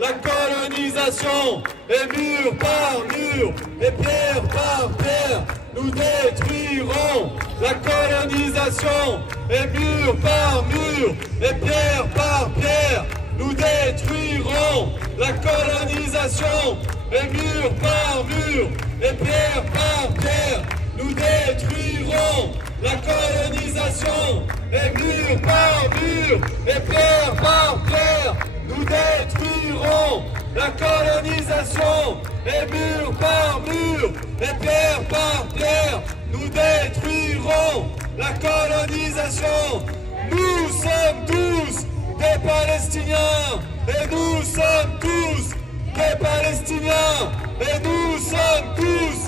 la colonisation, et mur par mur, et pierre par pierre, nous détruirons la colonisation, et mur par mur, et pierre par pierre, nous détruirons la colonisation, et mur par mur, et pierre par pierre, nous détruirons la colonisation, et mur par mur, et pierre par pierre, nous détruirons la colonisation, et mur par mur, et pierre par pierre, nous détruirons la colonisation. Nous sommes tous des Palestiniens, et nous sommes tous des Palestiniens, et nous sommes tous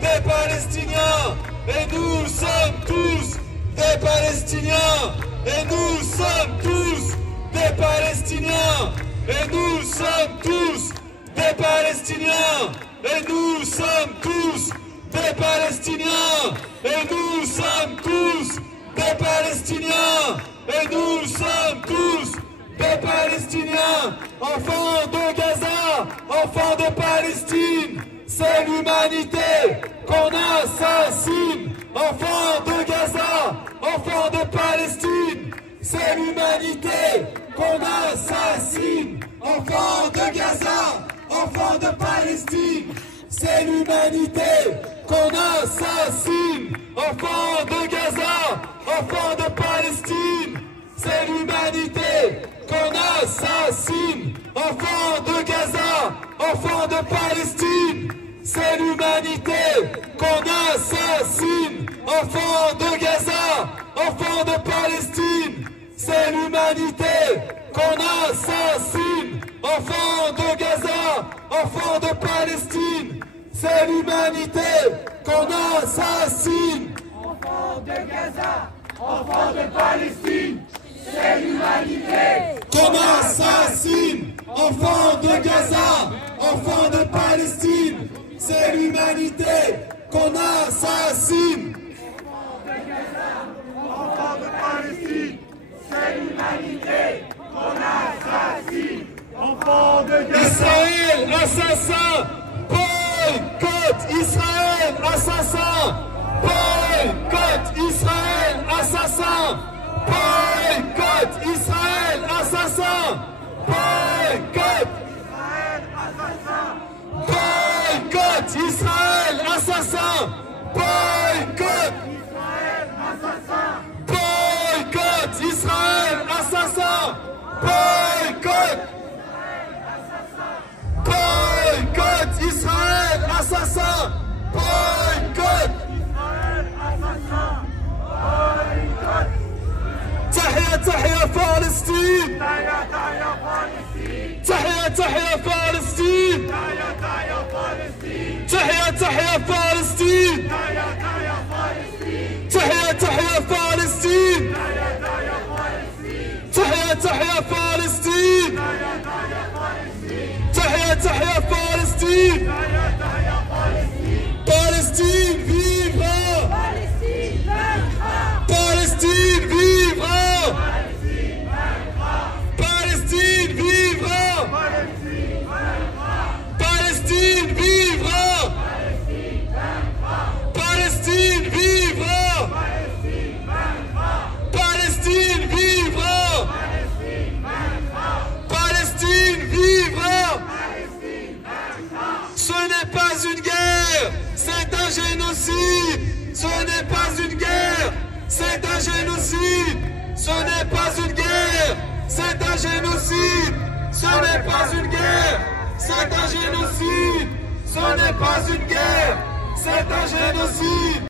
des Palestiniens, et nous sommes tous des Palestiniens, et nous sommes tous des Palestiniens, et nous sommes tous des Palestiniens, et nous sommes tous des Palestiniens, et nous sommes tous des Palestiniens, et nous sommes tous des Palestiniens, enfants de Gaza, enfants de Palestine, c'est l'humanité qu'on assassine, enfants de Gaza, enfants de Palestine, c'est l'humanité qu'on assassine, enfants de Gaza, enfants de Palestine, c'est l'humanité qu'on assassine, enfants de Gaza, enfants de Palestine, c'est l'humanité qu'on assassine, enfants de Gaza, enfants de Palestine, c'est l'humanité qu'on assassine, enfants de Gaza, enfants de Palestine, c'est l'humanité qu'on assassine, enfants de Gaza, enfants de Palestine, c'est l'humanité qu'on assassine, enfants de Gaza, enfants de Palestine, c'est l'humanité qu'on assassine, enfants de Gaza, enfants de Palestine, c'est l'humanité qu'on assassine. Enfants de Palestine, c'est l'humanité qu'on assassine. Enfants de Gaza. Israël assassin, boycott Israël assassin, boycott Israël assassin, boycott Israël assassin, boycott boycott Israël assassin, boycott boycott Israël assassin, boycott boycott Israël assassin, boycott تحيا تحيا فلسطين، تحيا تحيا فلسطين، تحيا تحيا فلسطين، تحيا تحيا فلسطين، تحيا تحيا فلسطين، تحيا تحيا فلسطين، Palestine vivra, Palestine vivra, Palestine vivra, Palestine vivra, Palestine vivra, Palestine vivra, Palestine vivra. Ce n'est pas une guerre, c'est un génocide. Ce n'est pas une guerre, c'est un génocide. Ce n'est pas une guerre, c'est un génocide. Ce n'est pas une guerre, c'est un génocide. Ce n'est pas une guerre, c'est un génocide.